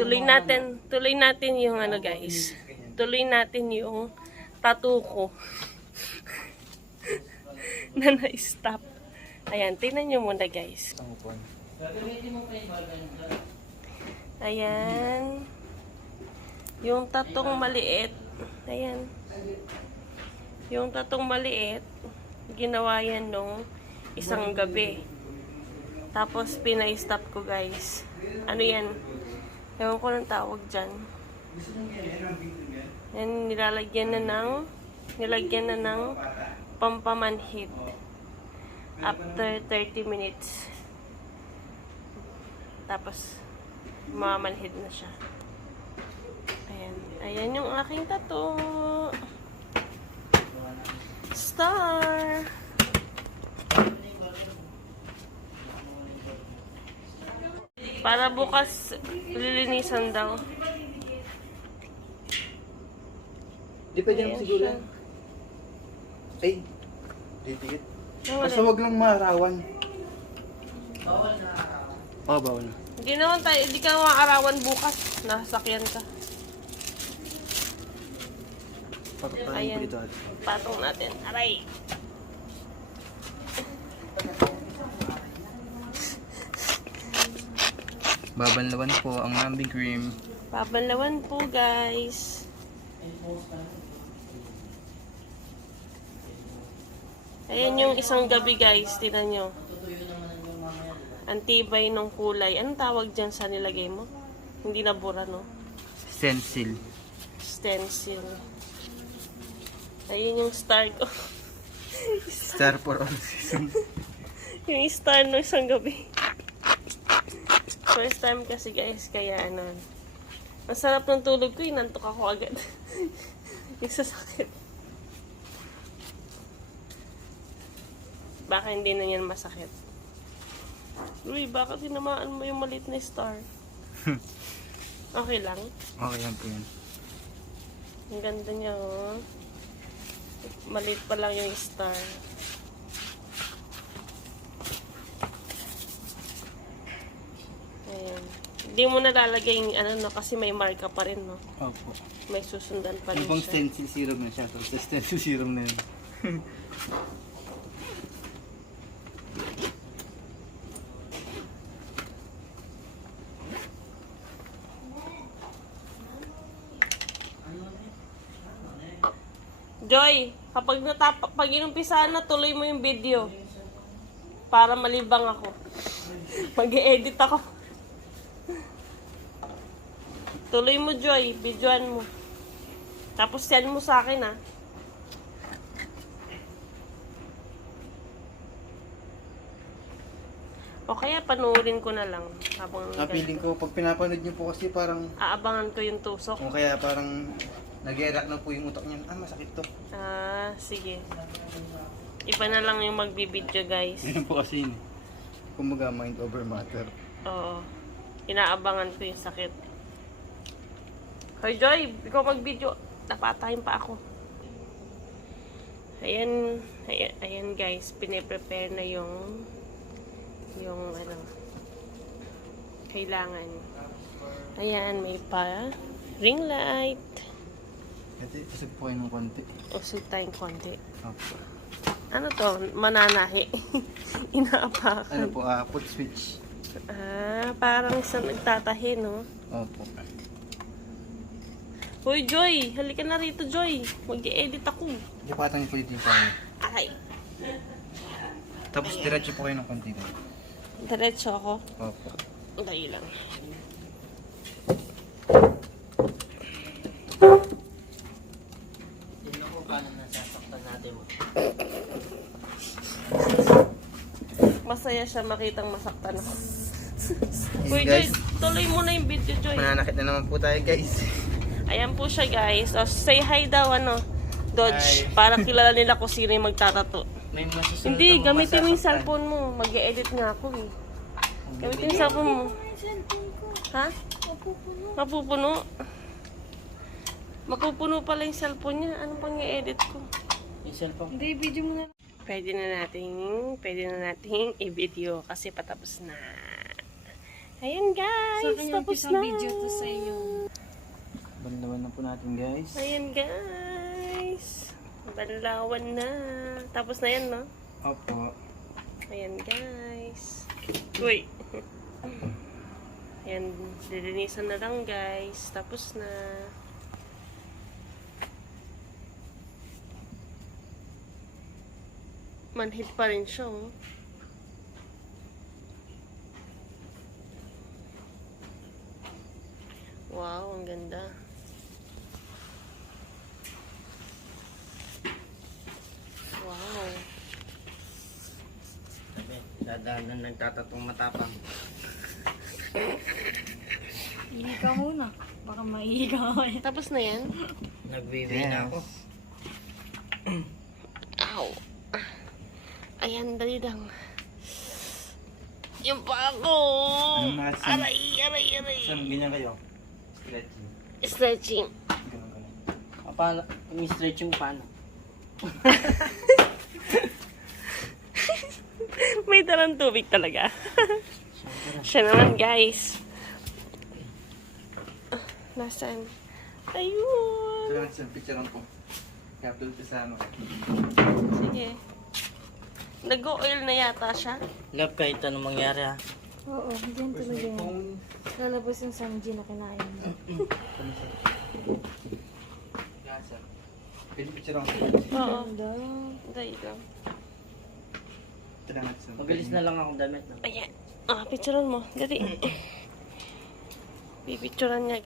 Tuloy natin yung ano guys. Tuloy natin yung tattoo ko. Na na-stop. Ayan, tingnan nyo muna guys. Ayan. Yung tatong maliit. Ayan. Yung tatong maliit, ginawa yan nung isang gabi. Tapos, pinay-stop ko guys. Ano yan? Ewan ko ng tawag dyan. Yan, nilagyan na ng pampamanhid. After 30 minutes. Tapos, mamanhid na siya. Ayan. Ayan yung aking tattoo. Star! Para bukas, lilinisan daw. Di pa dyan siguro. Ay, dipit. Basta wag lang maarawan. Bawal na arawan. Oo, bawal na. Hindi ka maarawan bukas. Nasakyan ka. Ayan, patong natin. Aray! Babanlawan po ang Nambi Cream. Babanlawan po guys. Ayan yung isang gabi guys. Tingnan nyo. Antibay ng kulay. Anong tawag dyan sa nilagay mo? Hindi nabura, no? Stencil. Stencil. Ayun yung star ko. Star for all season. Yung star no isang gabi. First time kasi guys, kaya ano. Ang sarap ng tulog ko, inantok ako agad. Yung sasakit. Baka hindi na yan masakit. Uy, baka tinamaan mo yung maliit na star? Okay lang? Okay lang po yan. Ang ganda niya, oh. Maliit pa lang yung star. Ayan. Hindi mo nalalagay yung ano, no, kasi may marka pa rin, no? Opo. May susundan pa rin Yung pang siya. stencil serum na siya. Tapos stencil serum na yun. Joy, pag inumpisahan na, tuloy mo yung video. Para malibang ako. Mag-e-edit ako. Tuloy mo, Joy. Videoan mo. Tapos send mo sa akin, ha. O kaya panoorin ko na lang. Habang Feeling ko, pag pinapanood niyo po kasi parang... Aabangan ko yung tusok. O kaya parang... Nag-erak na po yung utak niya. Ah, masakit to. Ah, sige. Iba na lang yung magbibideo, guys. Ganyan po kasi yun. Kumbaga, mind over matter. Oo. Inaabangan ko yung sakit. Hoy, Joy! Ikaw mag-video. Napatayin pa ako. Ayan guys. Pine-prepare na yung ano, kailangan. Ayan, may pa ring light. Kasi isip po kayo ng konti. Usog tayong konti. Opo. Ano to? Mananahi. Inaapakan. Ano po, foot switch. Ah, parang isang nagtatahi, no? Opo. Hoy, Joy! Halika na rito, Joy! Mag-i-edit ako. Lipatan niyo po dito yung pangalan. Ay! Tapos diretso po kayo ng konti doon. Diretso ako. Opo. Dahil lang. Tignan ko paano nasasaktan natin mo. Masaya siya makitang masaktan ako. Hey, Uy, Joy! guys. Tuloy mo na yung video, Joy. Mananakit na naman po tayo, guys. Ayan po siya, guys. O, say hi daw, ano, Dodge. Hi. Para kilala nila kung sino yung magtatato. May masusunod Hindi, akong gamitin mo yung masasaktan. cellphone mo. Mag-e-edit nga ako, eh. Gamitin yung cellphone mo. Ha? Mapupuno. Mapupuno pala yung cellphone niya. Ano pang i-edit ko? Yung cellphone. Hindi, video mo na. Pwede na nating i-video kasi patapos na. Ayan guys, tapos na. video to sa inyo. Banlawan na po natin guys. Ayan guys. Banlawan na. Tapos na yan, no? Opo. Ayan guys. Uy. Ayan, lilinisan na lang guys. Tapos na. Manhid pa rin siya, oh. Wow, ang ganda. Wow. Sabi, dadaan na nagtatatong matapang. Ihi ka muna. Baka maihi ka mamaya. Tapos na yan? Nagwiwi na ako. Ow. Ayan, dali lang. Yung pa ako. Aray, aray, aray. Ganyan kayo? Stretching. Stretching. Ganun. Paano? Umi-stretch yung paano? May dalang tubig talaga. Siya naman, guys. Nasaan? Ayun. Ito lang isang picture ko. Capture ko sa ano. Sige. Nag-oil na yata siya. Love, kahit anong mangyari ha. Oo, diyan talaga yan. Lalabas yung samji na kinain mo. Pwede picture ko. Oo. Ganda. Dahil lang. Ito lang natin. Magalis na lang akong damit. No? Ayan. Ah, picturean mo. Dali. Pipicturean niya,